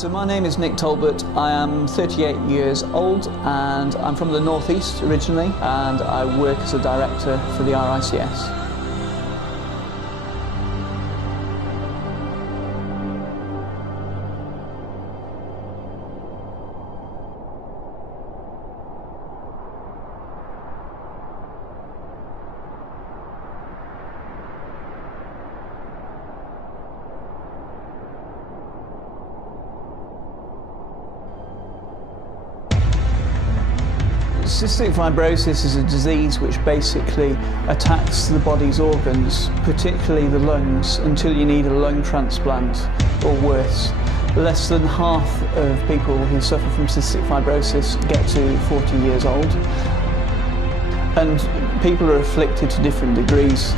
So my name is Nick Talbot. I am 38 years old and I'm from the northeast originally, and I work as a director for the RICS. Cystic fibrosis is a disease which basically attacks the body's organs, particularly the lungs, until you need a lung transplant or worse. Less than half of people who suffer from cystic fibrosis get to 40 years old, and people are afflicted to different degrees.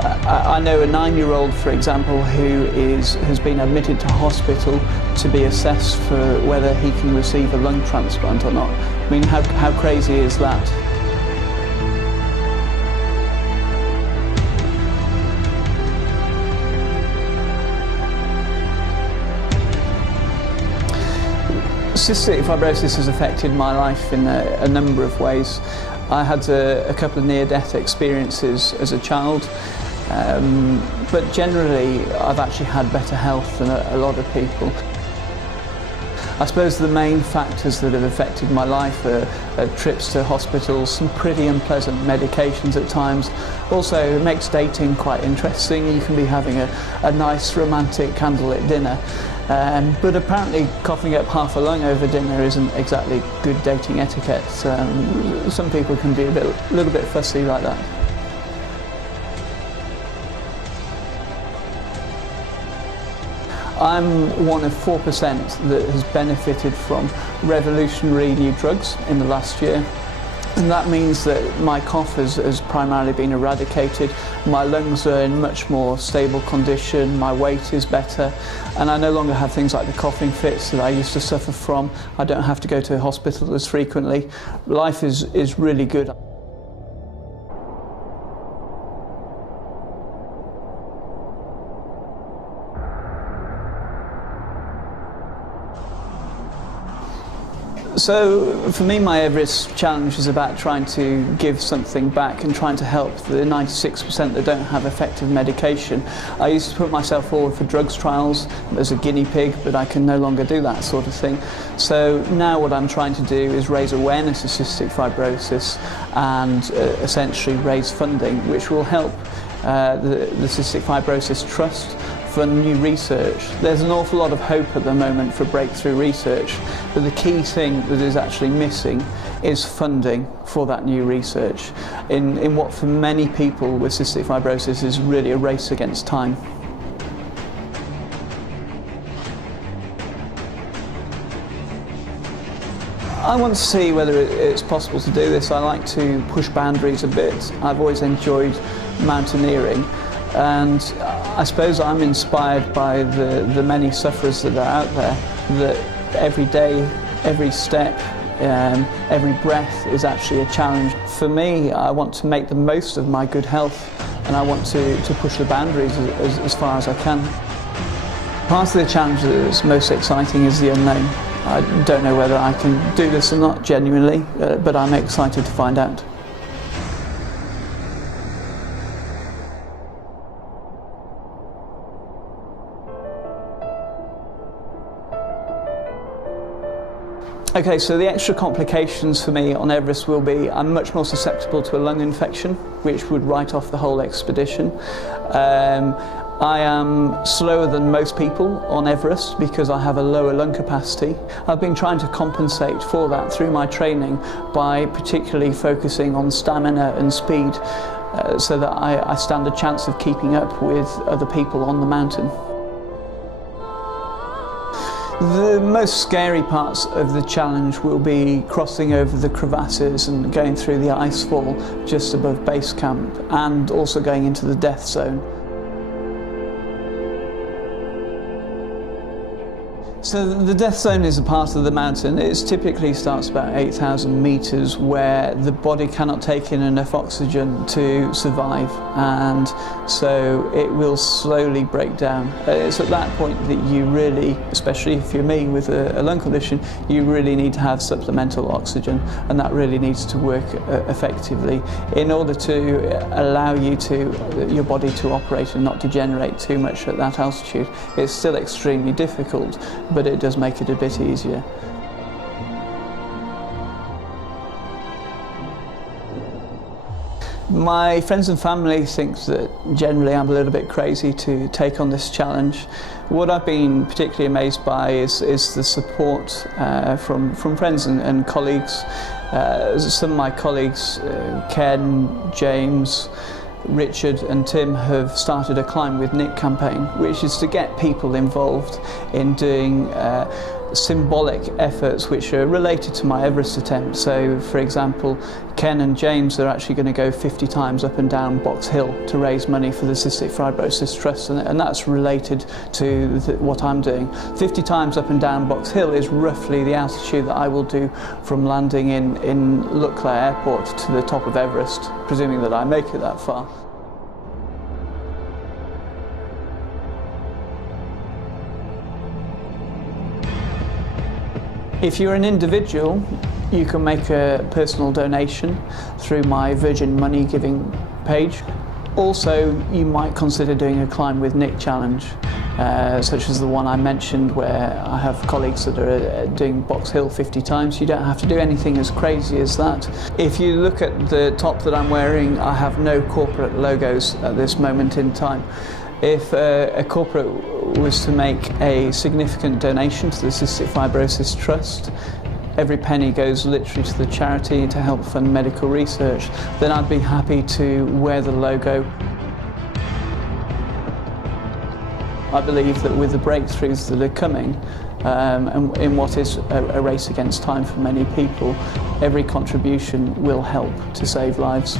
I know a 9-year-old, for example, who has been admitted to hospital to be assessed for whether he can receive a lung transplant or not. I mean, how crazy is that? Cystic fibrosis has affected my life in a number of ways. I had a couple of near-death experiences as a child, but generally I've actually had better health than a lot of people. I suppose the main factors that have affected my life are trips to hospitals, some pretty unpleasant medications at times. Also, it makes dating quite interesting. You can be having a nice romantic candlelit dinner, but apparently coughing up half a lung over dinner isn't exactly good dating etiquette. Some people can be a little bit fussy like that. I'm one of 4% that has benefited from revolutionary new drugs in the last year. And that means that my cough has primarily been eradicated, my lungs are in much more stable condition, my weight is better, and I no longer have things like the coughing fits that I used to suffer from. I don't have to go to hospital as frequently. Life is really good. So for me, my Everest challenge is about trying to give something back and trying to help the 96% that don't have effective medication. I used to put myself forward for drugs trials as a guinea pig, but I can no longer do that sort of thing. So now what I'm trying to do is raise awareness of cystic fibrosis and essentially raise funding, which will help the Cystic Fibrosis Trust fund new research. There's an awful lot of hope at the moment for breakthrough research, but the key thing that is actually missing is funding for that new research in what for many people with cystic fibrosis is really a race against time. I want to see whether it's possible to do this. I like to push boundaries a bit. I've always enjoyed mountaineering, and I suppose I'm inspired by the many sufferers that are out there, that every day, every step, every breath is actually a challenge. For me, I want to make the most of my good health, and I want to push the boundaries as far as I can. Part of the challenge that's most exciting is the unknown. I don't know whether I can do this or not genuinely, but I'm excited to find out. Okay, so the extra complications for me on Everest will be I'm much more susceptible to a lung infection, which would write off the whole expedition. I am slower than most people on Everest because I have a lower lung capacity. I've been trying to compensate for that through my training by particularly focusing on stamina and speed so that I stand a chance of keeping up with other people on the mountain. The most scary parts of the challenge will be crossing over the crevasses and going through the ice fall just above base camp, and also going into the death zone. So the death zone is a part of the mountain. It typically starts about 8,000 metres where the body cannot take in enough oxygen to survive, and so it will slowly break down. It's at that point that you really, especially if you're me with a lung condition, you really need to have supplemental oxygen, and that really needs to work effectively in order to allow your body to operate and not degenerate too much at that altitude. It's still extremely difficult, but it does make it a bit easier. My friends and family think that generally I'm a little bit crazy to take on this challenge. What I've been particularly amazed by is the support from friends and colleagues. Some of my colleagues, Ken, James, Richard and Tim, have started a Climb with Nick campaign, which is to get people involved in doing symbolic efforts which are related to my Everest attempt. So, for example, Ken and James are actually going to go 50 times up and down Box Hill to raise money for the Cystic Fibrosis Trust, and that's related to what I'm doing. 50 times up and down Box Hill is roughly the altitude that I will do from landing in Leclerc Airport to the top of Everest, presuming that I make it that far. If you're an individual, you can make a personal donation through my Virgin Money giving page. Also, you might consider doing a Climb with Nick challenge, such as the one I mentioned where I have colleagues that are doing Box Hill 50 times. You don't have to do anything as crazy as that. If you look at the top that I'm wearing, I have no corporate logos at this moment in time. If a corporate was to make a significant donation to the Cystic Fibrosis Trust, every penny goes literally to the charity to help fund medical research, then I'd be happy to wear the logo. I believe that with the breakthroughs that are coming, and in what is a race against time for many people, every contribution will help to save lives.